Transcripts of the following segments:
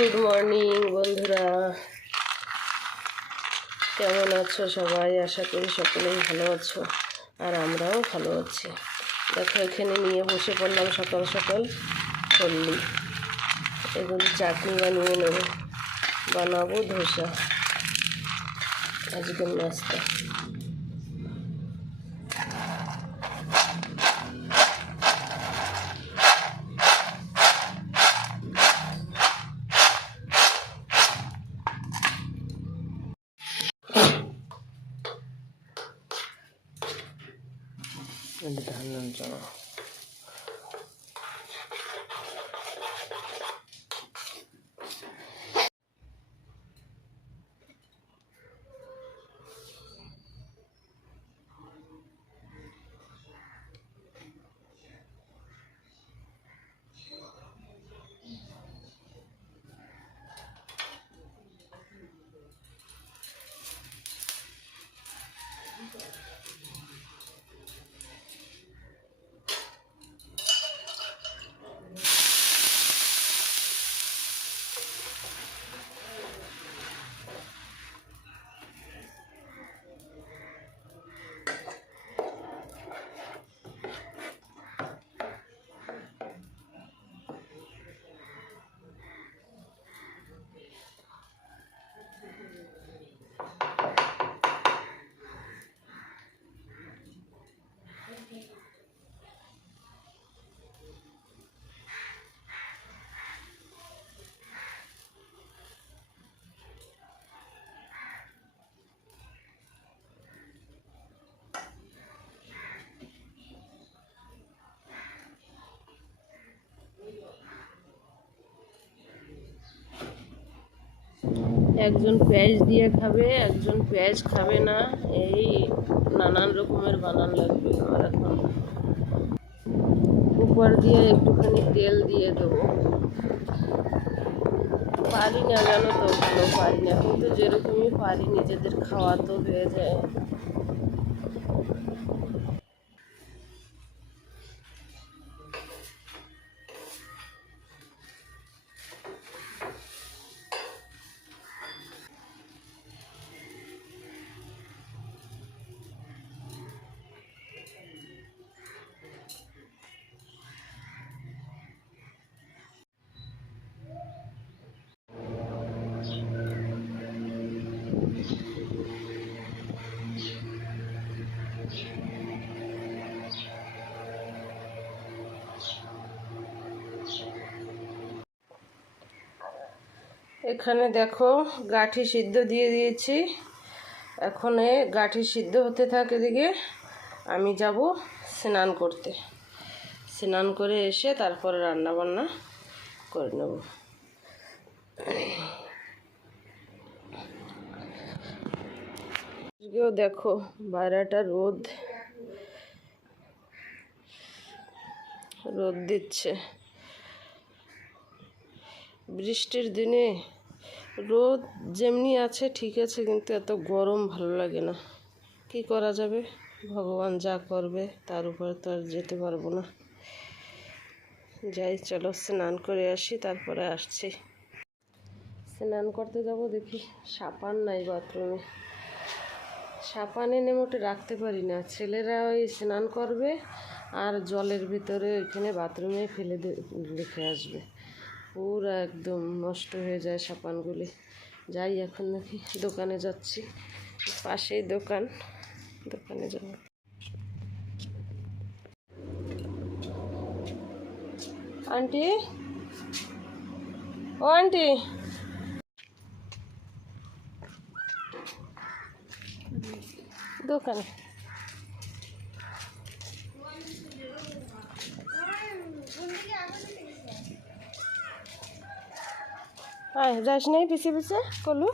Good morning বন্ধুরা, কেমন আছো সবাই? আশা করি সকলেই ভালো আছো, আর আমরাও ভালো আছি। দেখো এখানে নিয়ে বসে পড়লাম সকাল সকাল চললি। এগুলো চাটনি বানিয়ে নেব, বানাবো ধোসা আজকের নাস্তা। ধান জমা একজন পেঁয়াজ দিয়ে খাবে, একজন পেঁয়াজ খাবে না, এই নানান রকমের বানান লাগবে আমার। এখন উপর দিয়ে একটুখানি তেল দিয়ে দেবো। পারি না জানো তো, ভালো পারি না, কিন্তু যেরকমই পারি নিজেদের খাওয়া তো হয়ে যায়। এখানে দেখো গাঁঠি সিদ্ধ দিয়ে দিয়েছি। এখন গাঁঠি সিদ্ধ হতে থাকে, এদিকে আমি যাব স্নান করতে। স্নান করে এসে তারপরে রান্না বান্না করে নেব। আজকেও দেখো বাইরেটা রোদ দিচ্ছে। বৃষ্টির দিনে রোদ যেমনি আছে ঠিক আছে, কিন্তু এত গরম ভালো লাগে না। কি করা যাবে, ভগবান যা করবে তার উপরে তো আর যেতে পারবো না। যাই, চলো স্নান করে আসি, তারপরে আসছি। স্নান করতে যাব, দেখি সাবান নাই বাথরুমে। সাবান এনে মোটে রাখতে পারি না, ছেলেরা ওই স্নান করবে আর জলের ভিতরে ওইখানে বাথরুমে ফেলে রেখে আসবে। পুরো একদম নষ্ট হয়ে যায় সাবানগুলি। যাই, এখন নাকি দোকানে যাচ্ছি, পাশেই দোকান, দোকানে যাব। আন্টি, ও আন্টি, দোকানে আয়, যাস নাই পিছিয়ে পিছিয়ে কলু।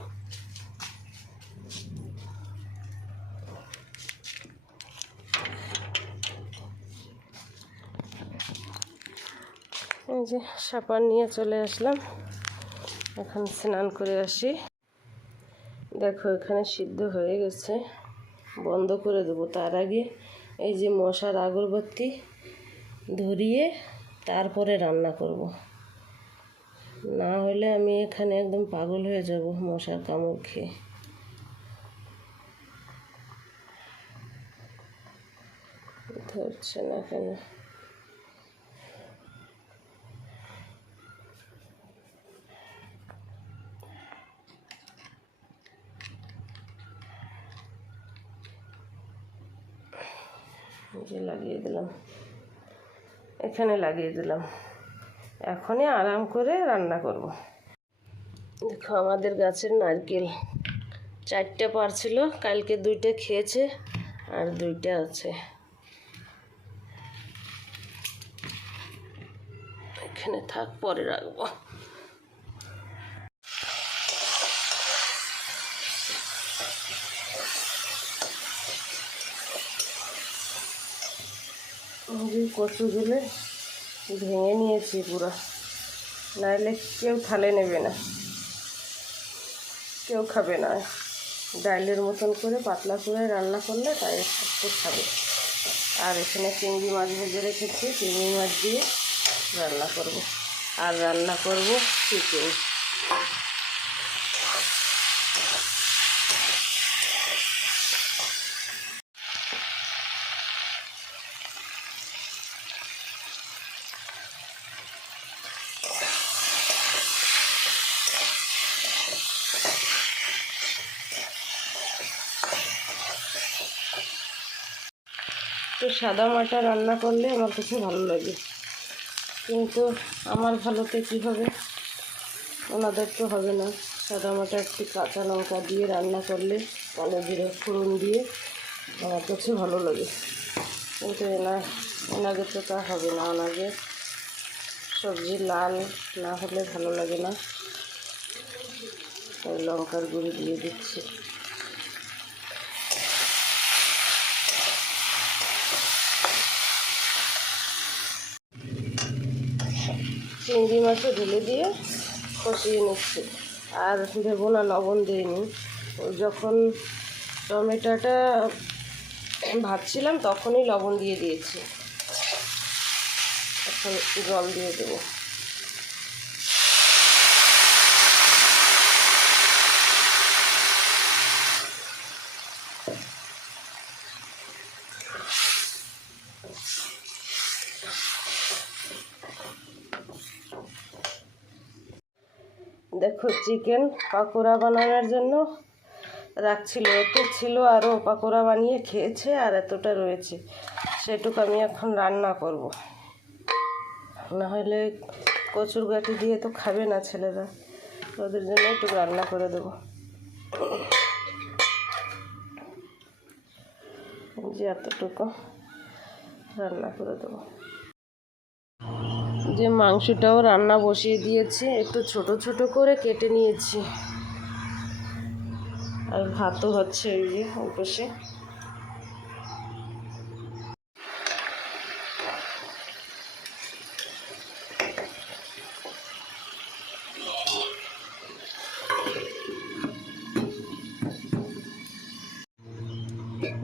এই যে সাবান নিয়ে চলে আসলাম, এখন স্নান করে আসি। দেখো এখানে সিদ্ধ হয়ে গেছে, বন্ধ করে দেবো। তার আগে এই যে মশার আগরবাতি ধরিয়ে তারপরে রান্না করব। না হলে আমি এখানে একদম পাগল হয়ে যাব মশার কামড় খেয়ে। ধরছে না কেন? যে লাগিয়ে দিলাম, এখানে লাগিয়ে দিলাম। এখনই আরাম করে রান্না করব। দেখো আমাদের গাছের নারকেল 4টে পারছিল, কালকে 2টে খেয়েছে আর 2টে আছে। এখানে থাক, পরে রাখবো। কচুগুলো ভেঙে নিয়েছি পুরো, নাহলে কেউ থালে নেবে না, কেউ খাবে না। ডালের মতন করে পাতলা করে রান্না করলে তাই একটু খাবে। আর এখানে চিংড়ি মাছ ভেজে রেখেছি, চিংড়ি মাছ দিয়ে রান্না করব। আর রান্না করব চিকেন। তো সাদা মাটা রান্না করলে আমার কাছে ভালো লাগে, কিন্তু আমার ভালোতে কী হবে, ওনাদের তো হবে না। সাদা মাটা একটু কাঁচা লঙ্কা দিয়ে রান্না করলে, কালো জিরে ফোড়ন দিয়ে আমার কাছে ভালো লাগে। কিন্তু ওনাদের তো তা হবে না, ওনাদের সবজি লাল না হলে ভালো লাগে না। তাই লঙ্কার গুঁড়ি দিয়ে দিচ্ছি। চিংড়ি মাছও ঢেলে দিয়ে কষিয়ে নিচ্ছি। আর দেবো না, লবণ দিইনি। যখন টমেটোটা ভাজছিলাম তখনই লবণ দিয়ে দিয়েছি। এখন জল দিয়ে দেবো। দেখো চিকেন পাকোড়া বানানোর জন্য রাখছিল, এত ছিল, আরও পাকোড়া বানিয়ে খেয়েছে আর এতটা রয়েছে। সেটুকু আমি এখন রান্না করব, না হলে কচুর গাঁটি দিয়ে তো খাবে না ছেলেরা, ওদের জন্য একটু রান্না করে দেবো। যে এতটুকু রান্না করে দেবো। যে মাংসটাও রান্না বসিয়ে দিয়েছি, একটু ছোট ছোট করে কেটে নিয়েছি। আর ভাতও হচ্ছে ওই যে ওপাশে।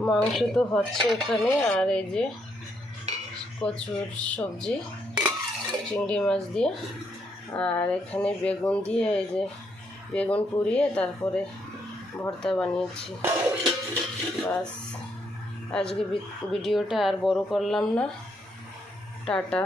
মাংস তো হচ্ছে এখানে, আর এই যে কচুর সবজি চিংড়ি মাছ দিয়ে, আর এখানে বেগুন দিয়ে, এই যে বেগুন পুড়িয়ে তারপরে ভর্তা বানিয়েছি। বাস, আজকে ভিডিওটা আর বড় করলাম না। টাটা।